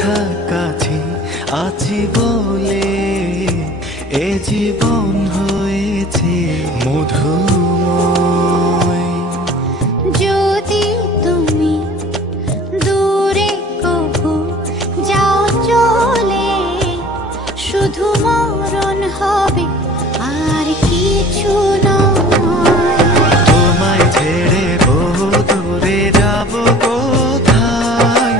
কাছাকাছি আছি বলে এ জীবন হয়েছে মধুময়। যদি তুমি দূরে কবু যাও চলে, শুধু মরণ হবে আর কিছু নয়। তোমায় ছেড়ে বহু দূরে যাব কোথায়,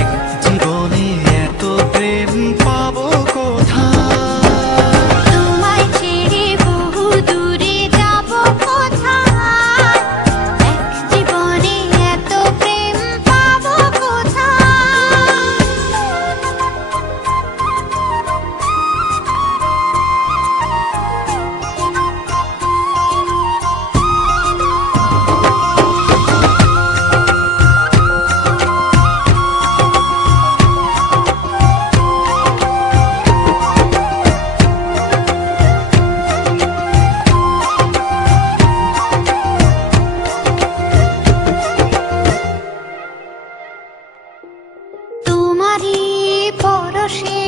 এক জীবনে এত প্রেম পাবো কোথায়। তোমায় ছেড়ে বহু দূরে যাব কোথায়, এক জীবনে এত প্রেম পাবো কোথায়। তোমারই পরশে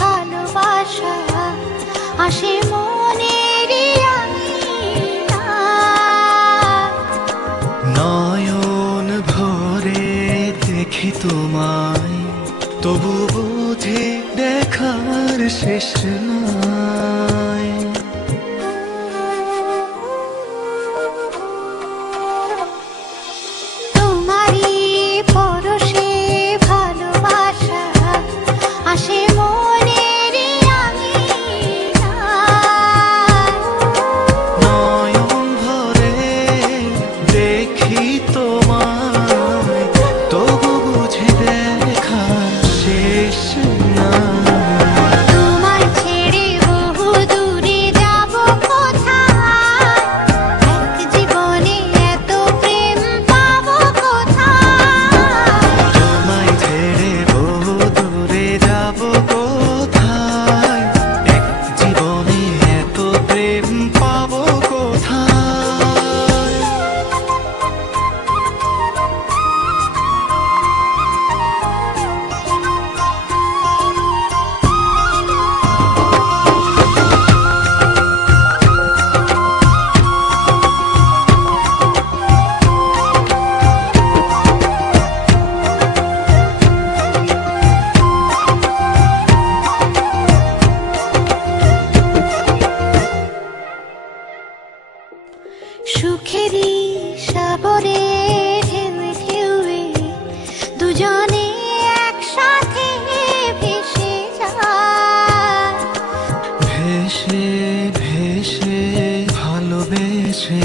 ভালোবাসা আসে মনের নয়ন ভরে দেখি তোমায়, তবু বুঝি দেখার শেষ নাই। তোমারই পরশে ভালোবাসা আসে মনের নয়ন ভরে দেখি তোমায়, তবু বুঝি দেখার শেষ নাই। তোমায় ছেড়ে বহু দূরে যাব কোথায়, এক জীবনে এত প্রেম পাবো কোথায়। তোমায় ছেড়ে বহু দূরে যাব কোথায়, এক জীবনে এত প্রেম পাবো কোথায়। সুখেরই সাগরে ঢেউয়ে ঢেউয়ে দুজনে একসাথে ভেসে যায়। ভেসে ভেসে ভালোবেসে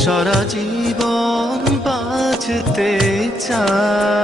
সারা জীবন বাঁচতে চাই।